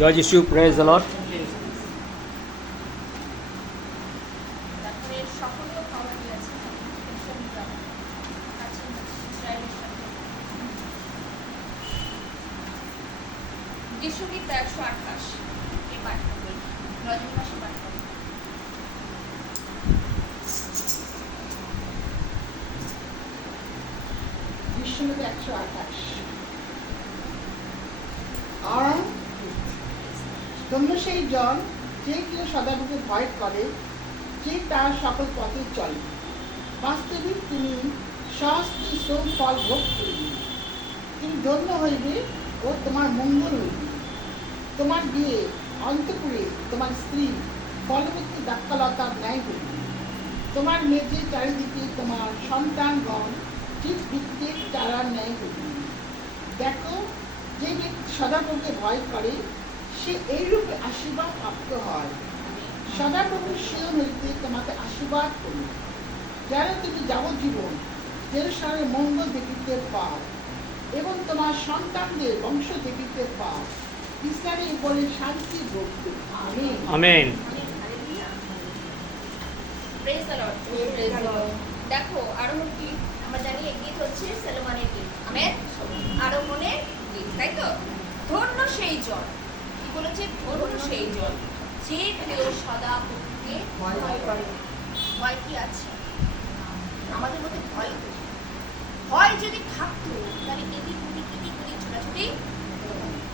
জয় যিশু, praise the Lord. গীত 128 এই পাঠ করবেন, রজনী মাসে পাঠ করবেন। গীত 128। আর ধন্য সেই জন যে কেউ সদাপ্রভুকে ভয় করে, যে তার সকল পথে চলে। বাস্তবিক তিনি শাস্তি শ্রম ফল ভোগ করিবে। তুমি ধন্য হইবে ও তোমার মঙ্গল হইবে। তোমার বিয়ে অন্তপুরে তোমার স্ত্রী ফলবতী দাক্ষালতার ন্যায় হইবে। তোমার মেঝে চারিদিকে তোমার সন্তানগণ ঠিক বৃত্তের চারার ন্যায় হইবে। দেখো, যে ব্যক্তি সদাপ্রভুকে ভয় করে সে এইরূপে আশীর্বাদ প্রাপ্ত হয়। সদাপ্রভুর সিয়ন হইতে তোমাকে আশীর্বাদ করুন, যেন তুমি যাবজ্জীবন জেরুসালেমে মঙ্গল দেখিতে পাও এবং তোমার সন্তানদের বংশ দেখিতে পাও। ইসরায়েলের উপরে শান্তি ভক্তি। Amen. Amen. Praise the lord. দেখো, আরোহণ গীত আমরা জানি, এই গীত হচ্ছে সলোমনের গীত। আমেন। আরোহণের গীত, তাই তো? ধন্য সেই জন, কি বলেছে? ধন্য সেই জন যে কেউ সদা প্রভুকে ভয় করে। ভয় কি আছে আমাদের মধ্যে? ভয় ভয় যদি থাকতো তাহলে এদিক ওদিক ছোটাছুটি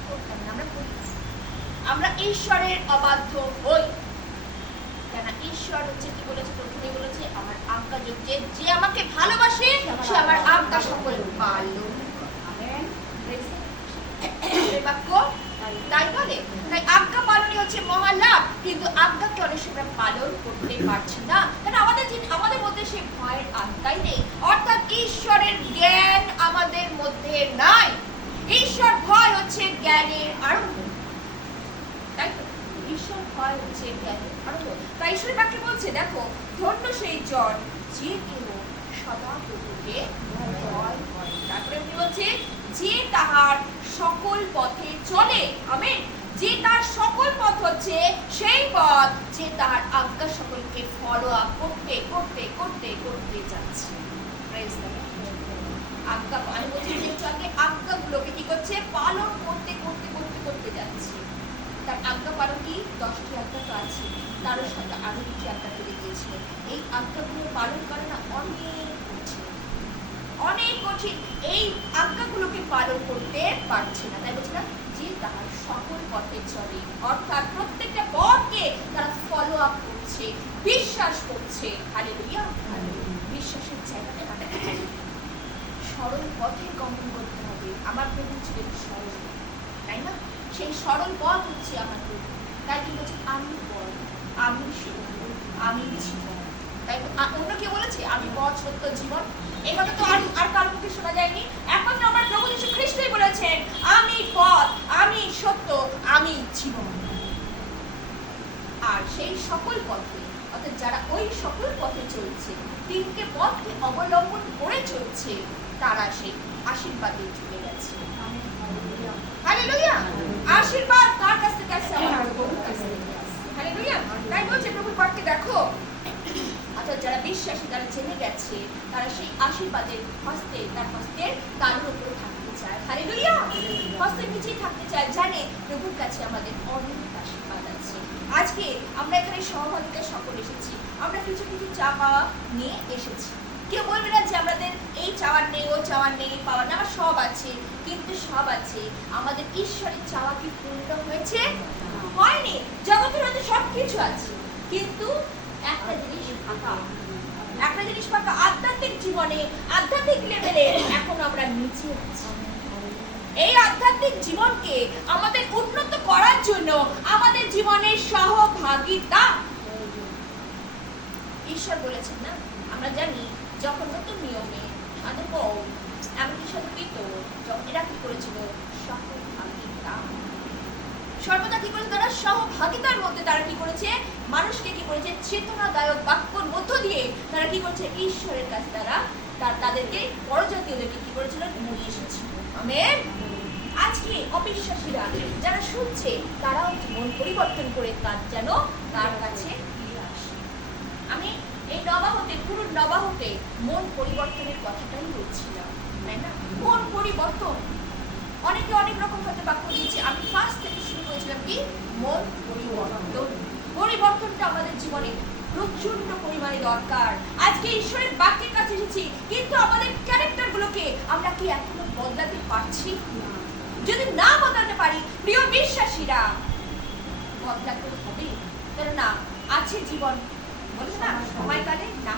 করতাম না। আমরা ঈশ্বরের অবাধ্য হই কেন? ঈশ্বর হচ্ছে কি বলেছে? প্রথমে বলেছে আমার আজ্ঞা যে যে আমাকে ভালোবাসে সে আমার আজ্ঞা সকল পালন করে। বাক্য তাই বলে। তাই আজ্ঞা পালনই হচ্ছে মহালাভ, কিন্তু আজ্ঞাকে অনেক সময় পালন করতে পারছি না, কারণ আমাদের মধ্যে সেই ভয়ের আত্মাই নেই, অর্থাৎ ঈশ্বরের জ্ঞান আমাদের মধ্যে নাই। ঈশ্বর ভয় হচ্ছে জ্ঞানের আরম্ভ, তাই তো? ঈশ্বর ভয় হচ্ছে জ্ঞানের আরম্ভ। তাই ঈশ্বরের বাক্যে বলছে, দেখো, ধন্য সেই জন যে কেউ সদা প্রভুকে ভয় করে। তারপরে কি বলছে? যে তাহার সকল পথে চলে। আমেন। যে তার সকল পথ হচ্ছে সেই পথ যে তাহার আজ্ঞা সকলকে ফলো আপ করতে করতে করতে করতে যাচ্ছে। Praise the lord. আজ্ঞা, আমি বলছি যে আগে আজ্ঞাগুলোকে কি করছে? পালন করতে করতে করতে করতে যাচ্ছে। তার আজ্ঞা পালন কি? 10টি আজ্ঞা তো আছে, তারও সাথে আরো 2টি আজ্ঞা তুলে দিয়েছিলেন। এই আজ্ঞাগুলো পালন করে না অনেক কঠিন। এই আজ্ঞাগুলোকে পালন করতে পারছে না, তাই বলছে না যে তাহার সকল পথে চলে, অর্থাৎ প্রত্যেকটা পথকে তারা ফলো আপ করছে, বিশ্বাস করছে। হালেলুয়া। বিশ্বাসের জায়গাতে সরল পথে গমন করতে হবে। আমার প্রভু ছিলেন সরল, তাই না? সেই সরল পথ হচ্ছে আমার প্রভু। তাই কি বলছে? আমি পথ, আমি সত্য, আমি জীবন। তাই অন্য কেউ বলেছে আমি পথ, সত্য, জীবন? এই কথা তো আর কার মুখে শোনা যায়নি। একমাত্র আমার প্রভু যীশু খ্রিস্টই বলেছেন আমি পথ, আমি সত্য, আমি জীবন। আর সেই সকল পথে, অর্থাৎ যারা ওই সকল পথে চলছে, 3টে পথকে অবলম্বন করে চলছে, তারা সেই আশীর্বাদে ঢুকে গেছে। হালেলুয়া। আশীর্বাদ কার কাছ থেকে আসছে? আমার প্রভুর কাছ থেকে আসছে। হালেলুয়া। তাই বলছে প্রভুর বাক্যে, দেখো, অর্থাৎ যারা বিশ্বাসী, যারা জেনে গেছে, তারা সেই আশীর্বাদের হস্তে, তার হস্তের তালুর উপরে থাকতে চায়। হালেলুয়া। হস্তের নিচেই থাকতে চায়, জানে প্রভুর কাছে আমাদের অনেক আশীর্বাদ আছে। আজকে আমরা এখানে সহভাগিতা সকল এসেছি, আমরা কিছু কিছু চাওয়া নিয়ে এসেছি। কেউ বলবে না যে আমাদের এই চাওয়ার নেই, ও চাওয়ার নেই, পাওয়ার নেই। আমার সব আছে, কিন্তু সব আছে, আমাদের ঈশ্বরের চাওয়া কি পূর্ণ হয়েছে? হয়নি। জগতের মধ্যে সবকিছু আছে, কিন্তু একটা জিনিস ফাঁকা। আধ্যাত্মিক জীবনে, আধ্যাত্মিক লেভেলে এখন আমরা নিচে আছি। এই আধ্যাত্মিক জীবনকে আমাদের উন্নত করার জন্য আমাদের জীবনের সহভাগিতা ঈশ্বর বলেছেন না? আমরা জানি যখন নতুন নিয়মে সাধু পৌল এমনকি সাধু পিতর যখন এরা কি করেছিল? সহভাগিতা। সর্বদা কি করেছে তারা? সহভাগিতার মধ্যে তারা কি করেছে? মানুষকে কি করেছে? চেতনাদায়ক বাক্যর মধ্য দিয়ে তারা কি করছে? ঈশ্বরের কাছে তারা তাদেরকে পরজাতীয়দেরকে কি করেছিল? নিয়ে এসেছিল। আমেন। আজকে অবিশ্বাসীরা যারা শুনছে তারাও মন পরিবর্তন করে তার যেন তার কাছে ফিরে আসে। আমি এই নবাহতে পুরো নবাহতে মন পরিবর্তনের কথাটাই বলছিলাম, তাই না? মন পরিবর্তন অনেকে অনেক রকম হয়তো বাক্য দিয়েছে। আমি ফার্স্ট থেকে শুরু করেছিলাম কি মন পরিবর্তন। পরিবর্তনটা আমাদের জীবনে প্রচন্ড পরিমাণে দরকার। আজকে ঈশ্বরের বাক্যের কাছে এসেছি, কিন্তু আমাদের ক্যারেক্টার গুলোকে আমরা কি এখনো বদলাতে পারছি? যদি না বদলাতে পারি, প্রিয় বিশ্বাসীরা, বদলাতে হবে। কেননা আছে জীবন, বলে না সময়কালে না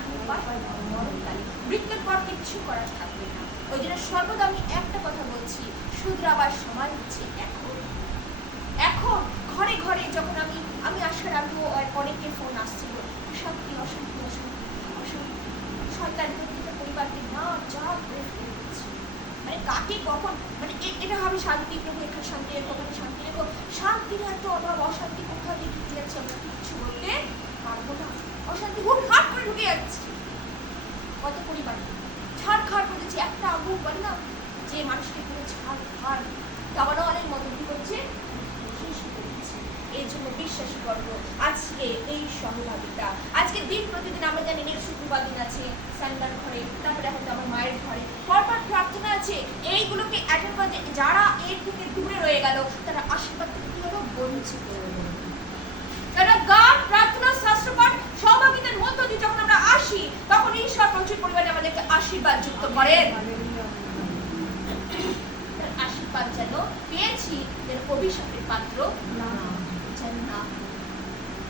মরণকালে, মৃত্যুর পর কিচ্ছু করার থাকবে না। ওই জন্য সর্বদা আমি একটা কথা বলছি, শুধরাবার সময় হচ্ছে এখন। এখন ঘরে ঘরে যখন আমি আসার আগে অনেকে ফোন আসছিল, অশান্তি অশান্তি অশান্তি অশান্তি, সরকার প্রত্যেকটা পরিবারকে না যা করে ফেলে দিচ্ছে। মানে কাকে কখন মানে এটা হবে শান্তি, প্রভু এখানে শান্তি রেখো, ওখানে শান্তি রেখো। শান্তির এত অভাব, অশান্তি কোথাও দিয়ে ঢুকে যাচ্ছে আমরা কিচ্ছু বলতে পারবো না। অশান্তি হুটহাট করে ঢুকে যাচ্ছে কত পরিবার, ছাড় খাড় করে দিচ্ছে। একটা আগুন বলে না যে মানুষকে পুরো ছাড় খাড় দাবানলের মতো কি করছে, শেষ করে দিচ্ছে। এই জন্য বিশ্বাস করবো আজকে এই সহভাগিতা, আজকে দিন প্রতিদিন আমরা জানি নেক্সট শুক্রবার দিন আছে সান্ডার ঘরে, তারপরে হয়তো আমার মায়ের ঘরে পরপর প্রার্থনা আছে। এইগুলোকে অ্যাটেন্ড করতে যারা এর থেকে দূরে রয়ে গেল তারা আশীর্বাদ থেকে কি হলো, বঞ্চিত হলো। কারণ গান, প্রার্থনা, শাস্ত্রপাঠ, সহভাগিতার মধ্য দিয়ে যখন আমরা আসি, তখন ঈশ্বর প্রচুর পরিমাণে আমাদেরকে আশীর্বাদ যুক্ত করেন। আশীর্বাদ যেন পেয়েছি, যেন অভিশাপের পাত্র না যেন না।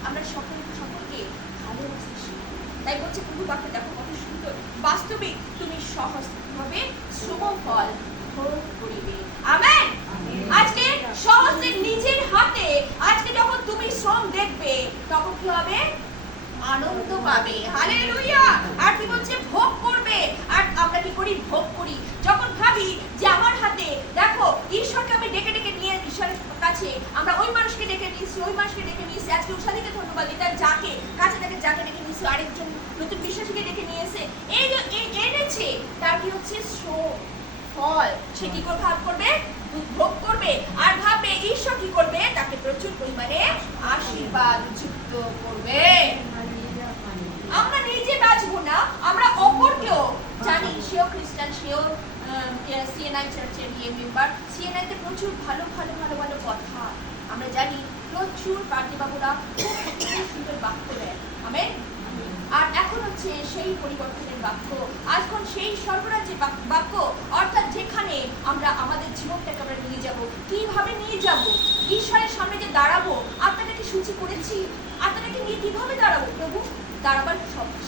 আমরা সকলকে ভালোবাসতে শিখি। তাই বলছে প্রভু বাক্যে দেখো কত সুন্দর, বাস্তবিক তুমি সহজভাবে শুভ ফল ভোগ করিবে। আমেন। আজকে সহজে নিজের হাতে আজকে যখন তুমি শ্রম দেখবে, তখন কি হবে, আনন্দ পাবে। হালেলুয়া। আর কি বলছে, ভোগ করবে। আর আমরা কি করি, ভোগ করি যখন ভাবি যে আমার হাতে দেখো ঈশ্বরকে আমি ডেকে ডেকে নিয়ে ঈশ্বরের কাছে আমরা ওই মানুষকে ডেকে নিয়েছি, ওই মানুষকে ডেকে নিয়েছি। আজকে উষাদিকে ধন্যবাদ দিই, তার যাকে কাছে তাকে যাকে ডেকে নিয়েছি, আরেকজন নতুন বিশ্বাসীকে ডেকে নিয়েছে। এই যে এনেছে তার কি হচ্ছে ফল, সে কি করে ভাব করবে, ভোগ করবে। আর ভাববে ঈশ্বর কি করবে, তাকে প্রচুর পরিমাণে আশীর্বাদ যুক্ত করবে। আমরা নিজে বাঁচবো না, আমরা অপরকেও জানি সেও খ্রিস্টান, সেও সিএনআই চার্চের মেম্বার। সিএনআই তে প্রচুর ভালো ভালো ভালো ভালো কথা আমরা জানি, প্রচুর পার্টিবাবুরা খুব সুন্দর বাক্য দেয়। আমেন। আর এখন হচ্ছে সেই পরিবর্তনের বাক্য, আজখন সেই স্বর্গরাজ্যের বাক্য, অর্থাৎ যেখানে আমরা আমাদের জীবনটাকে আমরা নিয়ে যাব। কিভাবে নিয়ে যাব, ঈশ্বরের সামনে যে দাঁড়াবো, আপনাকে কি সূচি করেছি, আপনাকে নিয়ে কিভাবে দাঁড়াবো, প্রভু দাঁড়াবার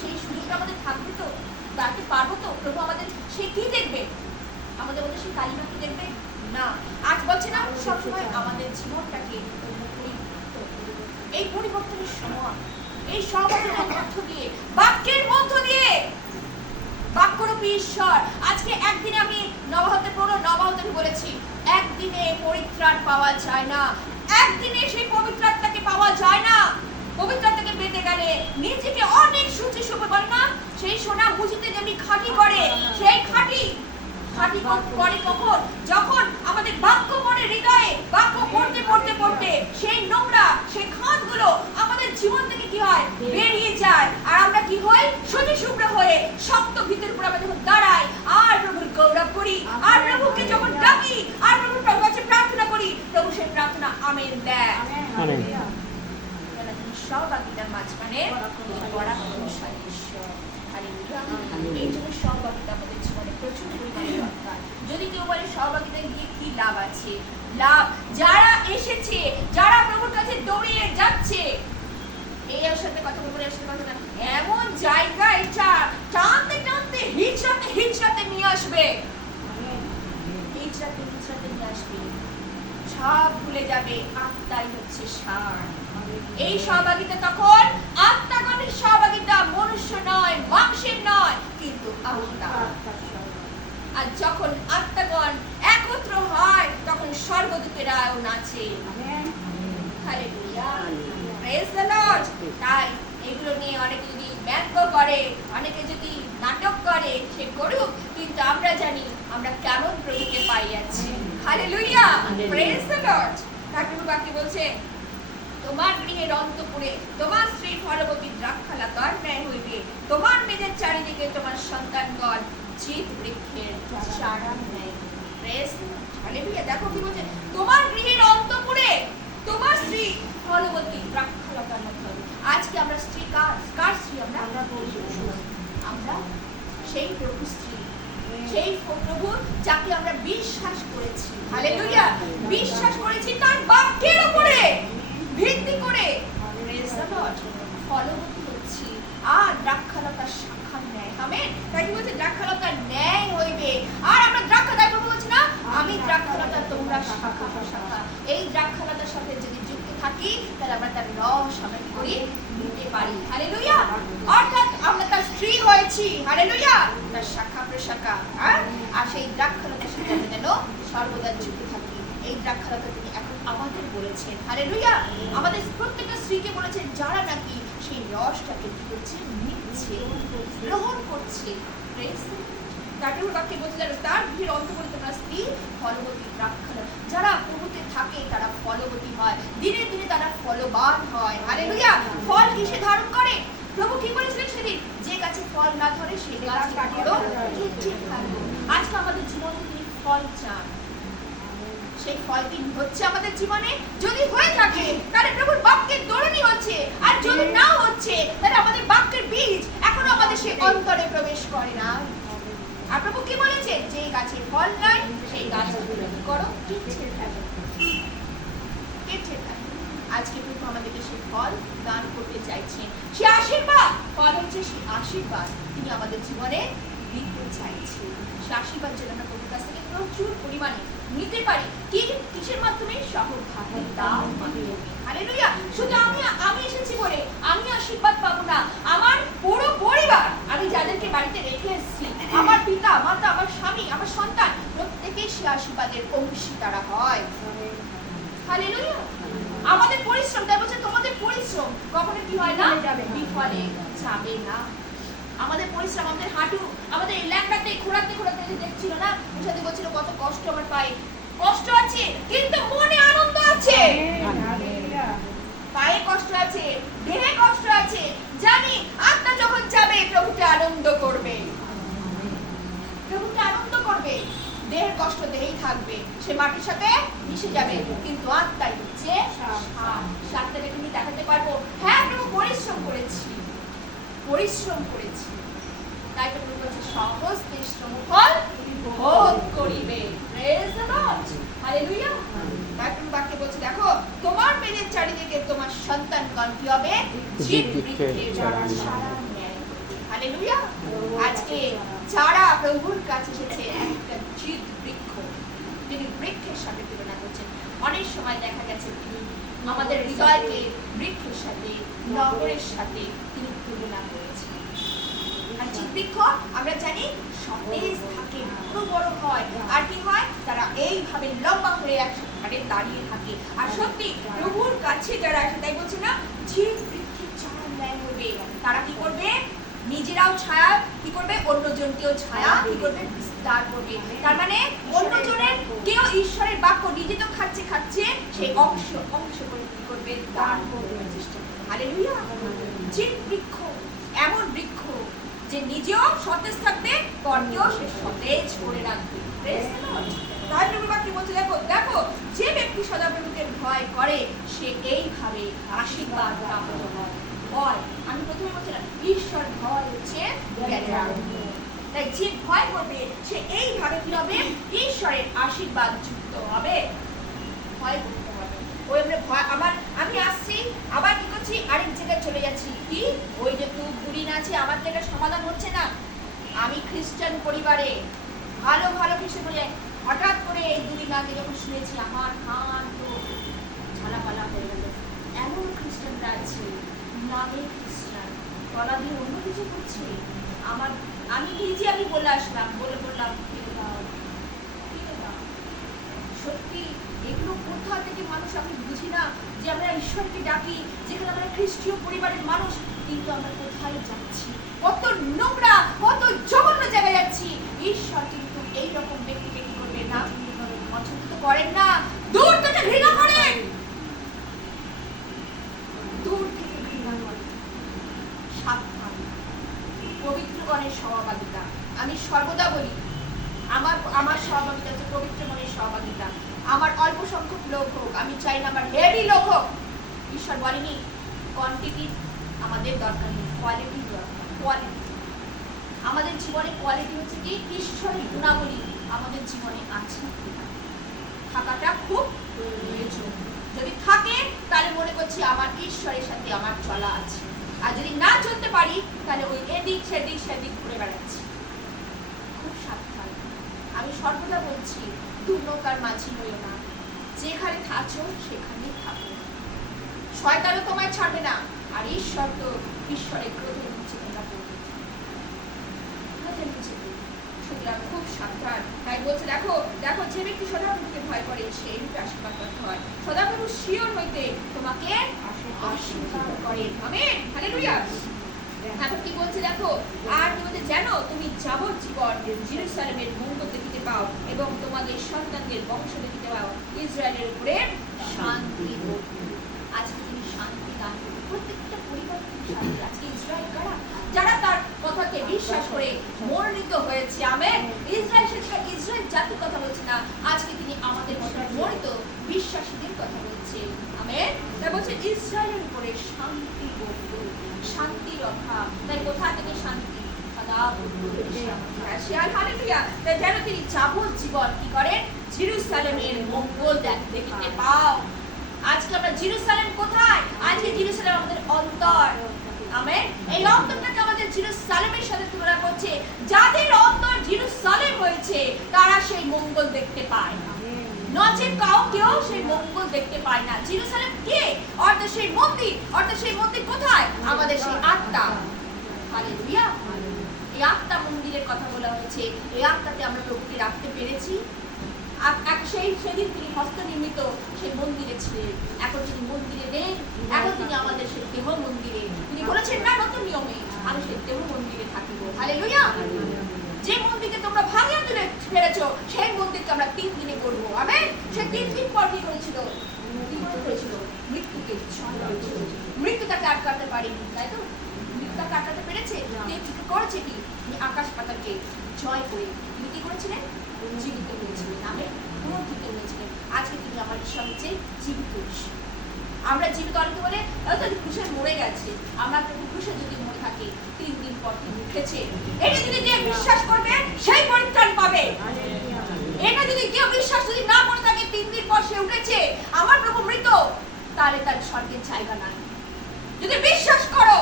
সেই সুযোগটা আমাদের থাকবে তো, দাঁড়াতে পারবো তো? প্রভু আমাদের সে কি দেখবে, আমাদের মধ্যে সেই কালিমা কি দেখবে না। আজ বলছে না সবসময় আমাদের জীবনটাকে এই পরিবর্তনের সময়, এই সহভাগিতার মধ্য দিয়ে, বাক্যের মধ্য দিয়ে, বাক্যরূপী ঈশ্বর। আজকে একদিনে আমি নবাহতে পুরো নবাহতে বলেছি, একদিনে পরিত্রাণ পাওয়া যায় না, একদিনে সেই পবিত্রতাকে পাওয়া যায় না। পবিত্রতাকে পেতে গেলে নিজেকে অনেক শুচি শুভে বল না, সেই সোনা মুজিতে যেমনি খাঁটি করে, সেই খাঁটি করে কখন, যখন আমাদের বাক্য পড়ে হৃদয়ে, বাক্য পড়তে পড়তে পড়তে সেই নোংরা সেই খাঁজগুলো আমাদের জীবন থেকে কি হয়, বেরিয়ে যায়। আর আমরা কি হই, শুচি শুভ্র হয়ে শক্ত ভিতের উপর আমরা যখন দাঁড়াই আর প্রভুর গৌরব করি, আর প্রভুকে যখন ডাকি, আর প্রভুর কাছে প্রার্থনা করি, প্রভু সেই প্রার্থনা আমেন দেয়। সহভাগিতার মাঝখানে পরাক্রমশালী ঈশ্বর। এই জন্য সহভাগিতা আমাদের জীবনে প্রচুর পরিমাণে দরকার। যদি কেউ বলে সহভাগিতায় গিয়ে কি লাভ আছে, লাভ যারা এসেছে, যারা প্রভুর কাছে দৌড়িয়ে যাচ্ছে, এই ওর সাথে কথা বলবো, এর সাথে কথা না, এমন জায়গা এটা টানতে টানতে হিচড়াতে নিয়ে আসবে, হিচড়াতে নিয়ে আসবে, সব ভুলে যাবে। আত্মাই হচ্ছে সার। এই সহভাগিতা তখন আত্মাগণের সহভাগিতা, মনুষ্য নয়, মাংসের নয়, কিন্তু আত্মা। আর যখন আত্মাগণ একত্র হয়, তখন স্বর্গদূতেরাও নাচে। Hallelujah, praise the lord. তাই এগুলো নিয়ে অনেকে যদি ব্যঙ্গ করে, অনেকে যদি নাটক করে, সে করুক, কিন্তু আমরা জানি আমরা কেমন প্রভুকে পাইয়াছি। Hallelujah, praise the Lord. তারপর বাকি বলছে, তোমার গৃহের অন্তঃপুরে তোমার স্ত্রী ফলবতী দ্রাক্ষালতার ন্যায় হইবে, তোমার মেজের চারিদিকে তোমার সন্তানগণ চিত বৃক্ষের চারার ন্যায়। Praise the lord, hallelujah. দেখো কি বলছে, তোমার গৃহের অন্তঃপুরে তোমার স্ত্রী ফলবতী দ্রাক্ষালতার মতো হবে। আজকে আমরা স্ত্রী কার স্ত্রী? আমরা সেই প্রভু স্ত্রী, সেই প্রভু যাকে আমরা বিশ্বাস করেছি। হালেলুয়া, বিশ্বাস করেছি তার বাক্যের উপরে ভিত্তি করে। প্রেজ দ্য লর্ড, ফলবতী হচ্ছি আর দ্রাক্ষালতার শাখার ন্যায়। আমেন। তাই কি বলছে, দ্রাক্ষালতার ন্যায় হইবে। আর আমরা দ্রাক্ষা, তাই প্রভু বলছে না, আমি দ্রাক্ষালতা তোমরা শাখা শাখা। এই দ্রাক্ষালতার সাথে যদি যুক্ত থাকি তাহলে আমরা তার রস আমরা কি করি, নিতে পারি। হালেলুয়া। অর্থাৎ আমরা তার স্ত্রী হয়েছি। হালেলুয়া, তার শাখা প্রশাখা। আর সেই দ্রাক্ষালতার সাথে আমরা যেন সর্বদা যুক্ত থাকি। এই দ্রাক্ষালতা তিনি এখন আমাদের বলেছেন। হালেলুয়া, আমাদের প্রত্যেকটা স্ত্রীকে বলেছেন যারা নাকি সেই রসটাকে কি করছে, নিচ্ছে, গ্রহণ করছে। তারপর বাক্যে বলছে, তার গৃহের অন্তঃপুরে তোমরা স্ত্রী ফলবতী দ্রাক্ষালতা। যারা প্রভুতে থাকে তারা ফলবতী হয়, দিনে দিনে তারা ফলবান হয়। হালেলুয়া। ফল কিসে ধারণ করে? প্রভু কি বলেছিলেন সেদিন, যে গাছে ফল না ধরে সেই গাছ কাটিও কেটে ফেলো। আজকে আমাদের জীবনে তিনি ফল চান। সেই ফল কি হচ্ছে আমাদের জীবনে? যদি হয়ে থাকে তাহলে প্রভুর বাক্যের দরুনি হচ্ছে, আর যদি না হচ্ছে তাহলে আমাদের বাক্যের বীজ এখনো আমাদের সেই অন্তরে প্রবেশ করে না। আর প্রভু কি বলেছে, যে গাছে ফল নাই সেই গাছ কি করো, কেটে ফেলো, কেটে ফেলো। আজকে প্রভু আমাদেরকে সেই ফল দান করতে চাইছেন। সে আশীর্বাদ, ফল হচ্ছে সেই আশীর্বাদ তিনি আমাদের জীবনে দিতে চাইছেন। সেই আশীর্বাদ যেন আমরা প্রভুর কাছ থেকে প্রচুর পরিমাণে নিতে পারি। কিসের মাধ্যমে? সহভাগের দান মাধ্যমে। হালেলুয়া। শুধু আমি এসেছি বলে আমি আশীর্বাদ পাবো না, আমার পুরো পরিবার, আমি যাদেরকে বাড়িতে রেখে এসেছি, আমার পিতা মাতা, আমার স্বামী, আমার সন্তান, প্রত্যেকেই সে আশীর্বাদের অংশীদার হয়। হালেলুয়া। আমাদের পরিশ্রম, তাই বলছে তোমাদের পরিশ্রম কখনো কি হয় না, বিফলে যাবে না। আমাদের পরিশ্রম, আমাদের হাঁটু, আমাদের ল্যাংড়াতে ঘোরাতে ঘোরাতে যে দেখছিল না, ওর সাথে বলছিল কত কষ্ট আমার পায়ে। কষ্ট আছে কিন্তু মনে আনন্দ আছে। পায়ে কষ্ট আছে, দেহে কষ্ট আছে, জানি আত্মা যখন যাবে প্রভুকে আনন্দ করবে, প্রভুকে আনন্দ করবে। দেহের কষ্ট দেহেই থাকবে, সে মাটির সাথে মিশে যাবে, কিন্তু আত্মাই হচ্ছে সাতটাকে তুমি দেখাতে পারবো, হ্যাঁ প্রভু পরিশ্রম করেছি, পরিশ্রম করেছি। তাই তো প্রভু বলছে সহস্তে শ্রমফল ভোগ করিবে। Praise the lord, hallelujah. তারপর বাক্যে বলছে, দেখো তোমার মেয়েদের চারিদিকে তোমার সন্তানগণ কি হবে, জীব বৃক্ষের চারা ন্যায়। হালেলুয়া। আজকে যারা প্রভুর কাছে এসেছে একটা জীব বৃক্ষ, তিনি বৃক্ষের সাথে তুলনা করছেন। অনেক সময় দেখা গেছে তিনি আমাদের হৃদয়কে বৃক্ষের সাথে, নগরের সাথে তিনি তুলনা করেছেন। আর জীব বৃক্ষ আমরা জানি সতেজ থাকে, বড় বড় হয়, আর কি হয়, তারা এইভাবে লম্বা হয়ে একসাথে দাঁড়িয়ে থাকে। আর সত্যি প্রভুর কাছে যারা আসে, তাই বলছে না, জীব বৃক্ষের ছায়া ন্যায় হবে। তারা কি করবে, নিজেরাও ছায়া কি করবে, অন্যজনকেও ছায়া কি করবে, বিস্তার করবে। তার মানে অন্যজনের কেউ ঈশ্বরের বাক্য নিজে তো খাচ্ছে, সেই অংশ করে কি করবে, দান করবে চেষ্টা করবে। হালেলুয়া। জীব বৃক্ষ এমন বৃক্ষ যে নিজেও সতেজ থাকবে, পরকেও সে সতেজ করে রাখবে। Praise the lord. তাই প্রভু বাক্য বলছে, দেখো যে ব্যক্তি সদাপ্রভুকে ভয় করে সে এইভাবে আশীর্বাদ প্রাপ্ত হয়। ভয়, আমি প্রথমে বলছিলাম ঈশ্বর ভয় হচ্ছে জ্ঞানের আরম্ভ। তাই যে ভয় করবে সে এইভাবে কি হবে, ঈশ্বরের আশীর্বাদ যুক্ত হবে। ভয় করতে হবে, ওই আমরা ভয়, আমি আসছি আবার কি করছি, আরেক জায়গায় চলে যাচ্ছি, কি ওই যে তুই বুড়ি না আছে, আমার যেটা সমাধান হচ্ছে না। আমি খ্রিস্টান পরিবারে, ভালো ভালো খ্রিস্টান পরিবারে, হঠাৎ করে এই দুদিন আগে যখন শুনেছি আমার কান তো ঝালাপালা হয়ে গেল। এমন খ্রিস্টানরা আছে, নামে খ্রিস্টান, গলা দিয়ে অন্য কিছু করছে। আমি নিজে বলে আসলাম, বললাম সত্যি এগুলো কোথা থেকে মানুষ, আমি বুঝি না যে আমরা ঈশ্বরকে ডাকি, যেখানে আমরা খ্রিস্টীয় পরিবারের মানুষ কিন্তু আমরা কোথায় যাচ্ছি, কত নোংরা, কত জঘন্য জায়গায় যাচ্ছি। ঈশ্বর কিন্তু এইরকম ব্যক্তিকে কি করবে না, পছন্দ তো করেন না, দূর থেকে ঘৃণা করেন, দূর থেকে ঘৃণা করেন। সাবধান, পবিত্রগণের সহভাগিতা। আমি সর্বদা বলি, আমার সহভাগিতা হচ্ছে পবিত্রগণের সহভাগিতা। আমার অল্প সংখ্যক লোক হোক, আমি চাই না আমার হেভি লোক হোক। ঈশ্বর বলেনি কোয়ান্টিটি আমাদের দরকার নেই, কোয়ালিটি দরকার। কোয়ালিটি আমাদের জীবনে, কোয়ালিটি হচ্ছে কি ঈশ্বরের গুণাবলী আমাদের জীবনে আছে, থাকাটা খুব প্রয়োজন। যদি থাকে তাহলে মনে করছি আমার ঈশ্বরের সাথে আমার চলা আছে, আর যদি না চলতে পারি তাহলে ওই এদিক সেদিক ঘুরে বেড়াচ্ছি। খুব সাবধান। আমি সর্বদা বলছি, দুর্নৌকার মাঝি হইও না, যেখানে থাকছো সেখানেই থাকো। শয়তানও তোমায় ছাড়বে না, আর ঈশ্বর তো ঈশ্বরের ক্রোধের নিচে তোমরা পড়বে, ক্রোধের নিচে পড়বে। সুতরাং খুব সাবধান। তাই বলছে, দেখো দেখো, যে ব্যক্তি সদাপ্রভুকে ভয় করে সেই রূপে আশীর্বাদ করতে হয়। সদাপ্রভু শিওর হইতে তোমাকে আশীর্বাদ করেন। Amen, hallelujah. এখন কি বলছে দেখো, আর কি বলছে, জানো তুমি যাবজ্জীবন জেরুজালেমের মঙ্গল দেখিতে পাও এবং তোমাদের সন্তানদের বংশ দেখিতে পাও, ইসরায়েলের উপরে শান্তি হোক। আজকে তিনি শান্তি দান করবেন প্রত্যেকটা পরিবার। শান্তি আজকে ইসরায়েল কারা, যারা তার কথাকে বিশ্বাস করে মনোনীত হয়েছে। আমেন। ইসরায়েল সেটা ইসরায়েল জাতির কথা বলছে না, আজকে তিনি আমাদের মতো মনোনীত বিশ্বাসীদের কথা বলছে। আমেন। তাই বলছে ইসরায়েলের উপরে শান্তি হোক, শান্তি রক্ষা। তাই কোথা থেকে শান্তি? যেন তিনি যাবজ্জীবন কি করেন, জেরুজালেমের মঙ্গল দেখিতে পাও। আজকে আমরা জেরুজালেম কোথায়? আজকে জেরুজালেম আমাদের অন্তর। আমেন। এই অন্তরটাকে আমাদের জেরুজালেমের সাথে তুলনা করছে। যাদের অন্তর জেরুজালেম হয়েছে তারা সেই মঙ্গল দেখতে পায়, নচেৎ কাউকেও সেই মঙ্গল দেখতে পায় না। জেরুজালেম কে? অর্থাৎ সেই মন্দির। অর্থাৎ সেই মন্দির কোথায়? আমাদের সেই আত্মা। হালেলুয়া। এই আত্মা মন্দিরের কথা বলা হয়েছে। এই আত্মাতে আমরা প্রভুকে রাখতে পেরেছি। সেদিন তিনি হস্ত নির্মিত সেই মন্দিরে ছিলেন, এখন তিনি মন্দিরে নেই, এখন তিনি আমাদের সেই দেহ মন্দিরে। তিনি বলেছেন না নতুন নিয়মে, আমি সেই দেহ মন্দিরে থাকিব। হালেলুয়া। যে মন্দিরকে তোমরা ভাঙিয়া তুলে ফেলেছো সেই মন্দিরকে আমরা 3 দিনে করবো। আমেন। সে 3 দিন পর কি করেছিল? মৃত্যুকে জয় করেছিল। মৃত্যু তাকে আটকাতে পারেনি, তাই তো? মৃত্যু তাকে আটকাতে পেরেছে। তিনি করেছে কি? তিনি আকাশ পাতালকে জয় করে তিনি কি করেছিলেন? জীবিত হয়েছিলেন। আমেন। পুনরুত্থিত হয়েছিলেন। আজকে তিনি আমার ঈশ্বর হচ্ছে জীবিত ঈশ্বর। আমরা জীবিত অনেকে বলে ক্রুশে মরে গেছে। আমরা ক্রুশে যদি মরে থাকে 3 দিন পর তিনি উঠেছে। এটা যদি কেউ বিশ্বাস করবে সেই পরিত্রাণ পাবে। এটা যদি কেউ বিশ্বাস যদি না করে থাকে 3 দিন পর সে উঠেছে, আমার প্রভু মৃত, তাহলে তার স্বর্গের জায়গা নাই। যদি বিশ্বাস করো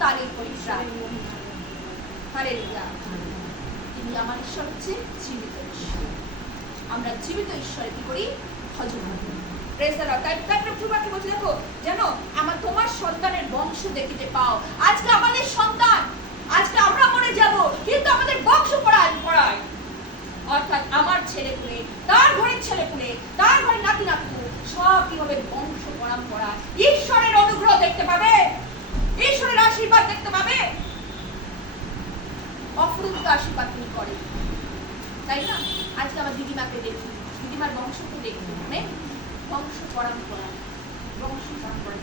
তাহলে পরিত্রাণ। হালেলুয়া। তিনি আমার ঈশ্বর হচ্ছে জীবিত ঈশ্বর। আমরা জীবিত ঈশ্বর কি করি? ভজন করি। Praise the lord. তাই প্রভুকে বলছে, দেখো জানো আমার তোমার সন্তানের বংশ দেখিতে পাও। আজকে আমাদের সন্তান, আজকে আমরা মরে যাব কিন্তু আমাদের বংশ পড়ায়। অর্থাৎ আমার ছেলেপুলে, তার ঘরের ছেলেপুলে, তার ঘরের নাতি নাতু সব কিভাবে বংশ পরম্পরা ঈশ্বরের অনুগ্রহ দেখতে পাবে, ঈশ্বরের আশীর্বাদ দেখতে পাবে। অফুরন্ত আশীর্বাদ তিনি করেন, তাই না? আজকে আমার দিদিমাকে দেখি, দিদিমার বংশকে দেখি, মানে বংশ পরম্পরা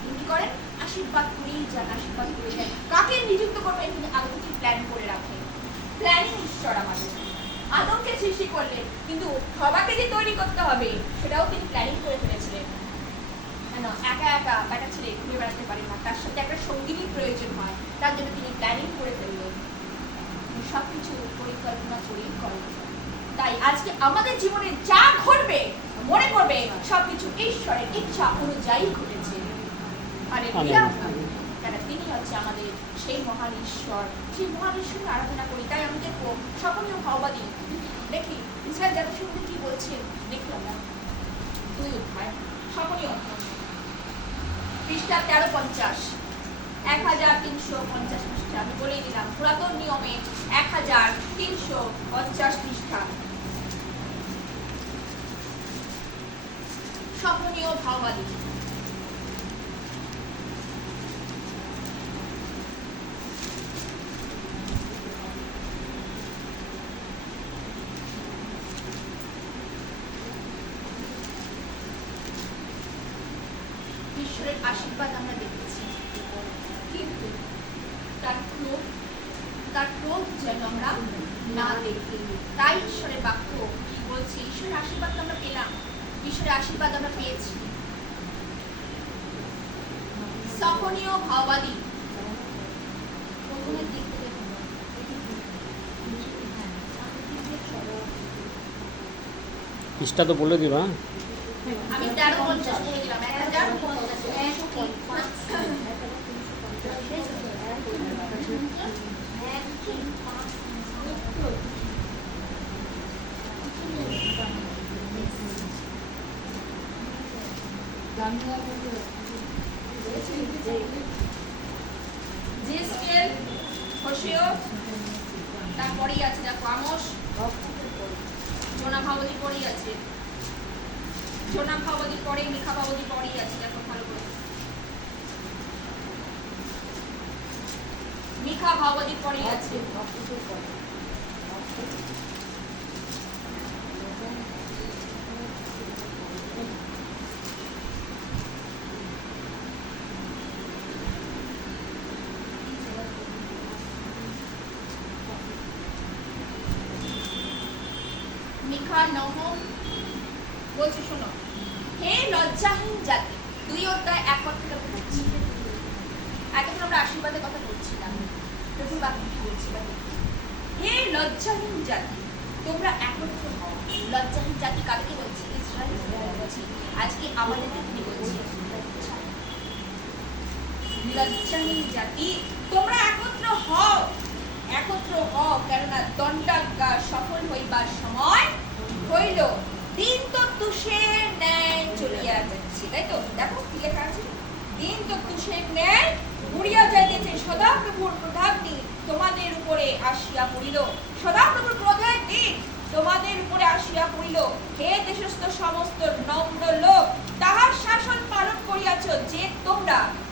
তিনি কি করেন? আশীর্বাদ করেই যান, আশীর্বাদ করে যান। কাকে নিযুক্ত করবেন তিনি আগে থেকে প্ল্যান করে রাখেন। প্ল্যানিং ঈশ্বর আমাদের। আদমকে সৃষ্টি করলেন, কিন্তু সবাইকে যে তৈরি করতে হবে সেটাও তিনি প্ল্যানিং করে ফেলেছিলেন। একা একা একটা ছেলে ঘুরে বেড়াতে পারে না, তার সাথে একটা সঙ্গিনীর প্রয়োজন হয়, তার জন্য তিনি প্ল্যানিং করে ফেললেন। সবকিছু পরিকল্পনা করেই করেন। তাই আজকে আমাদের জীবনে যা ঘটবে মনে করবে সবকিছু ঈশ্বরের ইচ্ছা অনুযায়ী ঘটেছে। হালেলুয়া। কেন তিনি হচ্ছে আমাদের সেই মহান ঈশ্বর। সেই মহান ঈশ্বরকে আরাধনা করি। তাই আমি দেখবো সকলীয় ভাওবাদী দেখি ইসরায়েল জাতির সম্বন্ধে কি বলছে দেখি আমরা। 2 অধ্যায় সকলীয় পৃষ্ঠা 1350, 1350 পৃষ্ঠা। আমি বলেই দিলাম পুরাতন নিয়মে 1350 পৃষ্ঠা। স্বপ্নীয় ভাওবাদী। ঈশ্বরের আশীর্বাদ আমরা দেখেছি, কিন্তু তার ক্রোধ যেন আমরা না দেখি। তাই ঈশ্বরের বাক্য কি বলছে? ঈশ্বরের আশীর্বাদ আমরা পেলাম, ঈশ্বরের আশীর্বাদ আমরা পেয়েছি। সহনীয় ভাবাদী প্রথমের দিক থেকে পৃষ্ঠা তো বলে দিবা। আমি 1350 বলে দিলাম, 1050। জিসকেল, হোশেয়, তারপরেই আছে দেখো আমোস, জোনা ভাবদী পরেই আছে, জোনা ভাবদী পরেই মিখা ভাবদী পরেই আছে, দেখো ভালো করে মিখা ভাবদী পরেই আছে। মিখা নহম বলছে, শোনো, হে লজ্জাহীন জাতি। 2 অধ্যায় 1 পদ থেকে পড়ছি। এতক্ষণ আমরা আশীর্বাদের কথা বলছিলাম, প্রভুর বাক্য কি বলছিলাম? হে লজ্জাহীন জাতি, তোমরা একত্র হও। লজ্জাহীন জাতি কাকে বলছে? ইসরায়েল বলছে। আজকে আমাদেরকে তিনি বলছে লজ্জাহীন জাতি, তোমরা একত্র হও, একত্র হও, কেননা দণ্ডাজ্ঞা সফল হইবার সময় হইল, দিন তো তুষের ন্যায় চলিয়া যাচ্ছে। তাই তো দেখো কি লেখা আছে, দিন তো তুষের ন্যায় উড়িয়া যাইতেছে, সদাপ্রভুর ক্রোধাগ্নি তোমাদের উপরে আসিয়া পড়িল। সদাপ্রভুর ক্রোধের দিন তোমাদের উপরে আসিয়া পড়িল। হে দেশস্থ সমস্ত নম্র লোক, তাহার শাসন পালন করিয়াছ, যে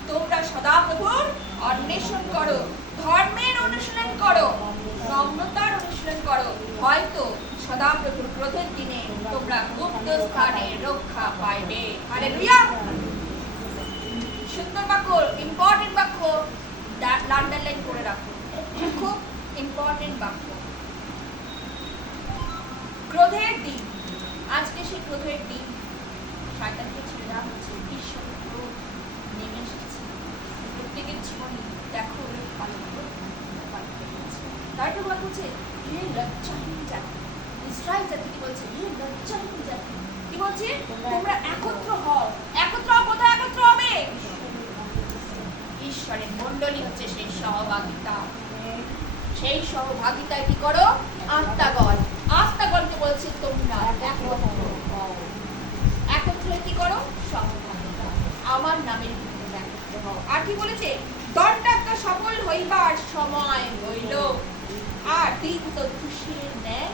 তোমরা সদাপ্রভুর অন্বেষণ করো, ধর্মের অনুশীলন করো, নম্রতার অনুশীলন করো, হয়তো সদাপ্রভুর ক্রোধের দিনে তোমরা গুপ্ত স্থানে রক্ষা পাইবে। হালেলুয়া। সুন্দর বাক্য, ইম্পর্টেন্ট বাক্য, আন্ডারলাইন করে রাখো, খুব ইম্পর্টেন্ট বাক্য। ক্রোধের দিন, আজকে সেই ক্রোধের দিন, শয়তানকে ছেড়ে দেওয়া হচ্ছে, ঈশ্বরের ক্রোধ নেমে এসেছে প্রত্যেকের জীবনে। দেখো পালন করেছে। তারপর বলছে হে লজ্জাহীন জাতি, ইসরায়েল জাতি কি বলছে? হে লজ্জাহীন জাতি, কি বলছে? তোমরা একত্র হও। একত্র হও, কোথায় একত্র হবে? ঈশ্বরের মণ্ডলী হচ্ছে সেই সহভাগিতা। সেই সহভাগিতায় কি করো? আত্মাগণ, আত্মাগণকে বলছে তোমরা একত্র হও। একত্র কি করো? সহভাগিতা, আমার নামের ভিত্তিতে একত্র হও। আর কি বলেছে? দণ্ডাজ্ঞা সফল হইবার সময় হইল, আর দিন তো তুষের ন্যায়।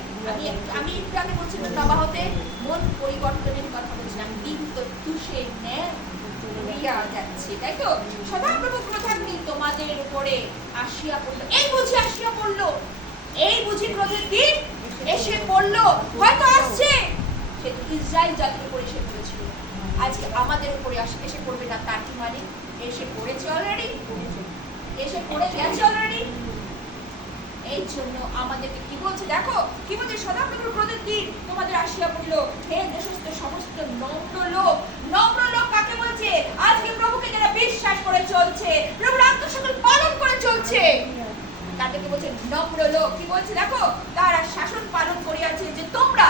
আমি একটু আগে বলছিলাম নবাহতে মন পরিবর্তনের কথা বলছিলাম, দিন তো তুষের ন্যায় হইয়া যাচ্ছে। তাই তো সদাপ্রভু ক্রোধাগ্নি তোমাদের উপরে আসিয়া পড়লো। এই বুঝি আসিয়া পড়লো, এই বুঝি ক্রোধের দিন এসে পড়লো, হয়তো আসছে। সে তো ইসরায়েল জাতির উপরে এসে পড়েছিল, আজকে আমাদের উপরে এসে পড়বে না তার কি মানে? এসে পড়েছে অলরেডি, এসে পড়ে গেছে অলরেডি। এই জন্য আমাদেরকে কি বলছে? দেখো কি বলছে, সদাপ্রভুর ক্রোধের দিন তোমাদের আসিয়া পড়িল। হে দেশস্থ সমস্ত নম্র লোক, নম্র লোক কাকে বলছে? আজকে প্রভুকে যারা বিশ্বাস করে চলছে, প্রভুর আত্মসকল পালন করে চলছে, তাদেরকে বলছে নম্র লোক। কি বলছে? দেখো তারা শাসন পালন করিয়াছে, যে তোমরা,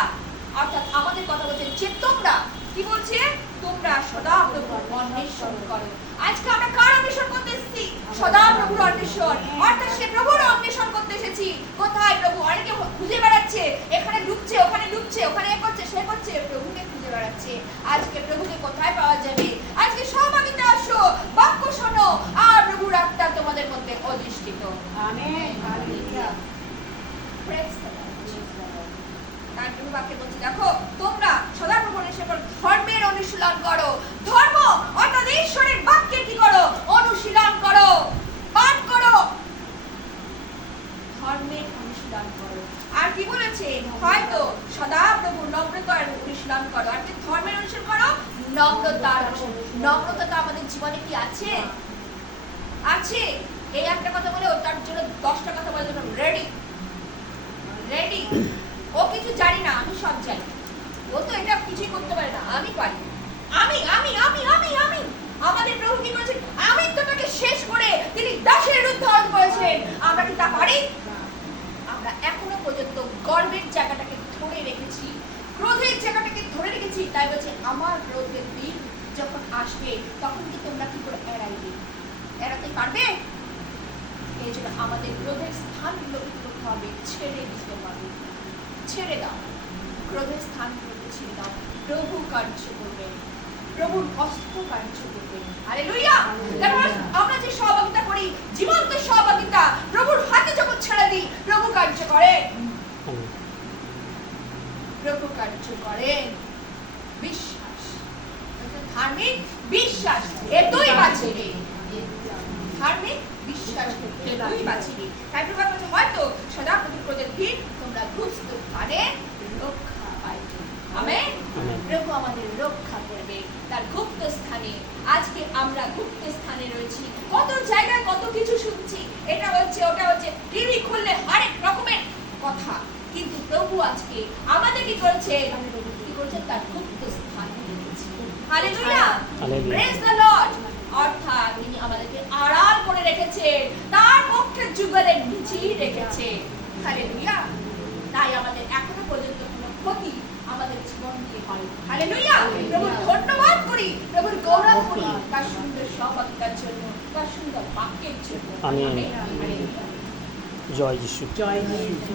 অর্থাৎ আমাদের কথা বলছে, যে তোমরা কি বলছে? তোমরা সদাপ্রভুর অন্বেষণ করো। আজকে আমরা কার অন্বেষণ করতে এসেছি? সদাপ্রভুর অন্বেষণ, অর্থাৎ সে প্রভুর অন্বেষণ করতে এসেছি। কোথায় প্রভু? অনেকে খুঁজে বেড়াচ্ছে, এখানে ঢুকছে, ওখানে ঢুকছে, ওখানে এ করছে, সে করছে, প্রভুকে খুঁজে বেড়াচ্ছে। আজকে প্রভুকে কোথায় পাওয়া যাবে? আজকে সহভাগিতা আসো, বাক্য শোনো, আর প্রভুর আত্মা তোমাদের মধ্যে অধিষ্ঠিত। Amen, hallelujah, praise the lord. তার প্রভু বাক্যে বলছে, দেখো তোমরা সদাপ্রভু ধর্মের অনুশীলন করো। ধর্ম অর্থাৎ ঈশ্বরের বাক্যে কি করো? অনুশীলন করো, পাঠ করো, ধর্মের অনুশীলন করো। আর কি বলেছে? হয়তো সদাপ্রভু নম্রতার অনুশীলন করো। আর কি ধর্মের অনুশীলন করো? নম্রতার অনুশীলন আমাদের জীবনে কি আছে? আছে। এই একটা কথা বলে ও তার জন্য 10টা কথা বলার জন্য রেডি। রেডি। ও কিছু জানি না, আমি সব জানি। ও তো এটা কিছুই করতে পারে না, আমি পারি। আমি আমাদের প্রভু কি করেছেন? আমিত্বটাকে শেষ করে তিনি দাসের উদ্ধার করেছেন। আমরা কি তা পারি? আমরা এখনো পর্যন্ত গর্বের জায়গাটাকে ধরে রেখেছি, ক্রোধের জায়গাটাকে ধরে রেখেছি। তাই বলছে আমার ক্রোধের দিন যখন আসবে তখন কি তোমরা কি করে এড়াইবে? এড়াতে পারবে? এই জন্য আমাদের ক্রোধের স্থানগুলো কি করতে হবে? ছেড়ে দিতে হবে। ছেড়ে দাও ক্রোধের স্থানগুলোকে, ছেড়ে দাও। প্রভু কার্য করবে, প্রভুর অস্ত্র কার্য করবে। হালেলুয়া! কারণ আমরা যে সহভাগিতা করি, জীবন্ত সহভাগিতা, প্রভুর হাতে যখন ছেড়ে দিই, প্রভু কার্য করে। প্রভু কার্য করেন। বিশ্বাস, ধার্মিক বিশ্বাস এতই বাঁচিবে। ধার্মিক বিশ্বাস এতই বাঁচিবে। তাই প্রভু বলছে হয়তো সদা প্রতিক্রোধের দিন তোমরা গুপ্ত স্থানে রক্ষা পাইবে। আমেন। প্রভু আমাদের রক্ষা করবে তার গুপ্ত স্থানে। আজকে আমরা গুপ্ত স্থানে রয়েছি। কত জায়গায় কত কিছু শুনছি, এটা হচ্ছে ওটা হচ্ছে, টিভি খুললে হরেক রকমের কথা। কিন্তু প্রভু আজকে আমাদের কি করেছেন? তার গুপ্ত স্থানে রেখেছেন। হালেলুয়া! Praise the lord! অর্থাৎ তিনি আমাদেরকে আড়াল করে রেখেছেন, তার পক্ষে যুগলের নিচেই রেখেছে। হালেলুয়া! তাই আমাদের এখনো পর্যন্ত কোনো ক্ষতি আমাদের জীবন দিয়ে হয়। হালেলুয়া! প্রভুর ধন্যবাদ করি, প্রভুর গৌরব করি তার সুন্দর সহভাগিতার জন্য, তার সুন্দর বাক্যের জন্য। আমেন। হালেলুয়া! জয় যিশু। জয় যিশু।